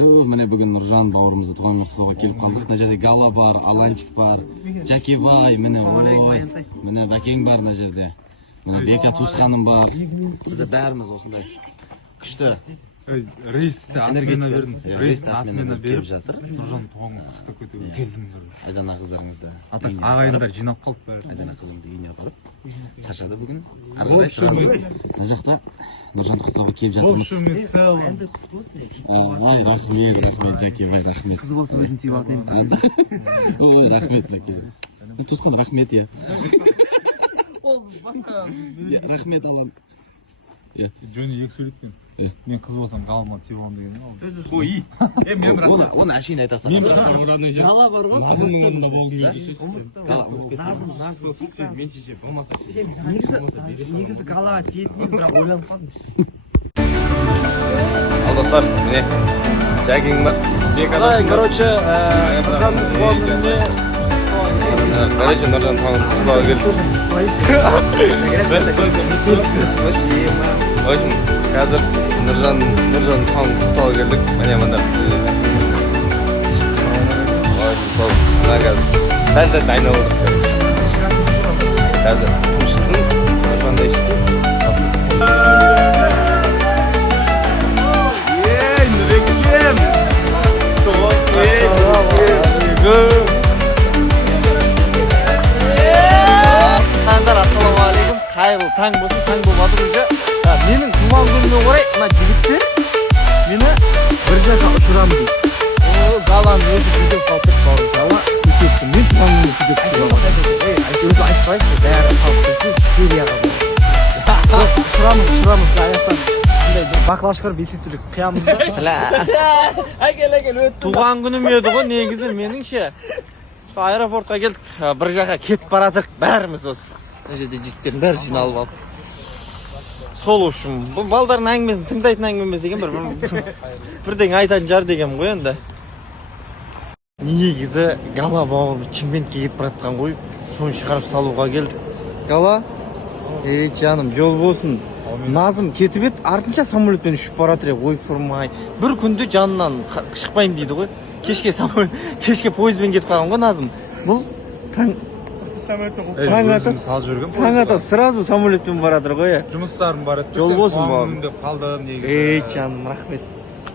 Mene bugün Nurjan baurimizda tug'an muxtaloga kelib qoldik. Najada Gala bar, Alanchik bar, Jakibay, mene oy. Mene Bakeng bar najada. Mene Beka Tuzxonim bar. Biz barimiz o'shinday kuchli reys atmeni berdim. Reys atmeni berib жатыр. Nurjan tug'anga qutlab ketib keldinglar. Айдана қыздарыңызды. Ағайындар жинап қалып бәрі. Айдана қызымды үйіне апарып шаршады бүгін. Ары қарай сразу мына жақта Нұржанды құттықтауға келіп жатырмыз. Ай, рахмет, Жакебай, рахмет. Қыз болсын өзін түйіп алатын емес. Ой, рахмет, Бәке. Тосқан рахмет, я. Ол басқа. Рахмет, Алан. Джонни екі сөйлеткен. Мен қыз болсам ғалыма түйіп алам деген. Ой. Мен бір Оны әшейін айтасың. Мен бір қабырғаны жер. Гала бар ғой. Азының орнында болғым Негізі галаға тиетінен бірақ ойланып қалдым. Al dostlar, mine jogging бар. Короче, Нұржан туған күніне Короче, Нұржан туған құттықтауға келдік. В общем, қазір Нұржан туған құттықтауға келдік. Міне мында. Сол мына қазір сәл дайындалдық. Қазір кім шықсын, Нұржан да шықсын. Таңдар, ассалаумағалейкум. Қайырлы таң болсын, таң болып жатыр уже. Менің туған күніме орай мына жігіттер мені бір жаққа ұшырамын дейді. Галаның өзі күдеп қалып бауырым. Гала күтепті. Мен туған күніме күтепті. Өзі айтпайшы, бәрі қалып тұрсын, серияға болады. Ұшырамыз, аяқтан. Бақылашқар бесетілік қиямызда. Туған күнім еді ғой негізі меніңше. Аэропортқа келдік, бір жаққа кетіп барадық, бәріміз осы. Мына жерде жігіттердің бәрі жиналып алып. Сол үшін, бұл балдардың әңгімесін тыңдайтын әңгіме емес екен, бірдеңе айтатын жар деген ғой енді. Негізі Гала бауырым Чимкентке кетіп баратқан ғой, соны шығарып салуға келдік. Гала, жаным, жол болсын. Назым кетіп еді, артынша самолетпен ұшып баратыр, ой фырмай. Bir күнде жанынан шықпайын дейді ғой. Кешке пойызбен кетіп қалған ғой Назым. Бұл таң ата сразу самолетпен баратыр ғой. Жұмыстарым бар еді. Жол болсын бауырым. Деп қалдым негізі. Жаным, рахмет.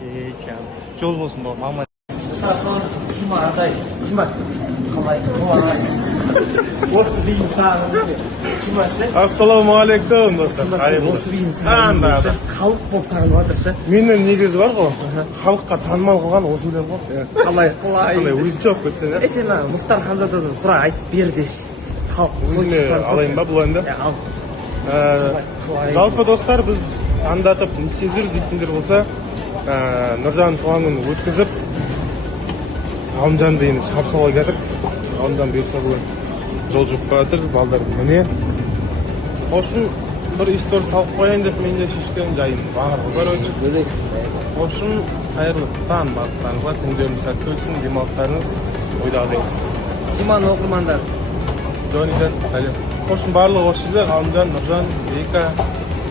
Жаным. Жол болсын бауырым, мама. Тима атай. Тима. Қалай? Осы дейін сағын. Тимасы. Ассалаумағалейкум достар. Осы дейін сағын. Халық болып сағын батыршы. Менің негізі бар ғой. Халыққа танымал қылған осындай ғой. Қалай? Өзінше болып кетсең. Сен Мұхтар Ханзададан сұра айтып бер деші. Өзіне алайын ба бұл енді? Жалпы достар, біз аңдатып не істеп жүр дейтіндер болса, Нұржан туған күнін өткізіп, Ғалымжан дейін шығарып салуға келдік. Ғалымжан бұйырса бүгін жол жүріп жатыр, балдар міне. Осын бір истор салып қояйын деп мен де шешкен жайым бар. Осын қайырлы таң барлықтарыңызға, күндеріңіз сәтті өтсін, демалыстарыңыз ойдағыдай болсын. Тиманы оқырмандар. Джонниден сәлем. Осын барлығы осы жерде Ғалымжан, Нұржан, Бека,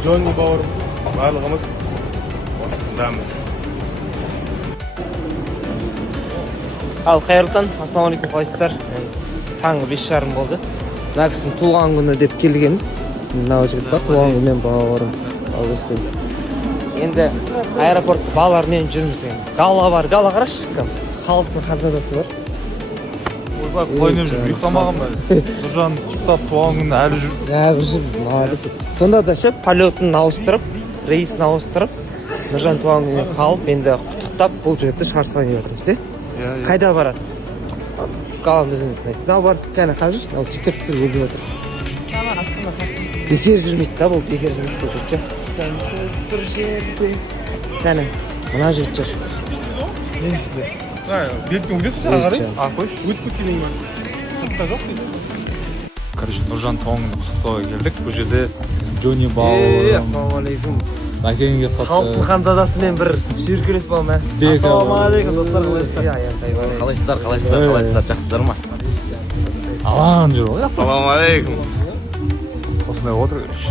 Джонни бауырым, барлығымыз осындамыз. Ал қайырлы таң, ассалаумағалейкум, қалайсыздар? Таңғы 5:30 болды. Мына кісінің туған күні деп келгенбіз. Мынау жігіт бар, туған күнмен бауырым. Ал өстен. Енді аэропортта балалармен жүрміз деген. Гала бар, Гала қарашы, халықтың ханзадасы бар. Ойбай, қойнып жүріп, ұйықтамаған ба? Нұржан құттықтап туған күні әлі жүр. Молодец. Сонда да ше, полетін ауыстырып, рейсін ауыстырып, Нұржан туған күніне қалып, енді құттықтап, бұл жігітті шығарып салайын деп отырмыз, Қайда барады? Қаланың өзіне тыңдайсың. Мынау бар, кәне қарап жүрші, мынау жігіттер түсіріп өліп отыр. Бекер жүрмейді да, бұл бекер жүрмейді бұл жігіт. Кәне, мына жігіт жүр. Бетке өңдесіз ағарай? Қойш, өтіп кеткенің ба? Құтта жоқ дейді. Короче, Нұржан туған күнді құттықтауға келдік. Бұл жерде Джонни бауырым. Ассалаумағалейкум. Бәкеңге қатты. Халықтың ханзадасымен бір шүйіркелес болам, Ассалаумағалейкум, достар, қалайсыздар? Қалайсыздар, жақсыздар ма? Алан жүр ғой. Ассалаумағалейкум. Осындай отыр көріш.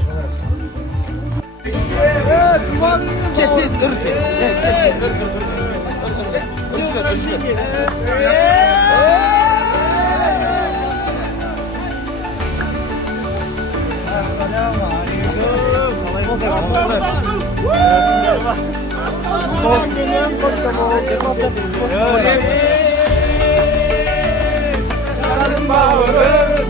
Bağırır,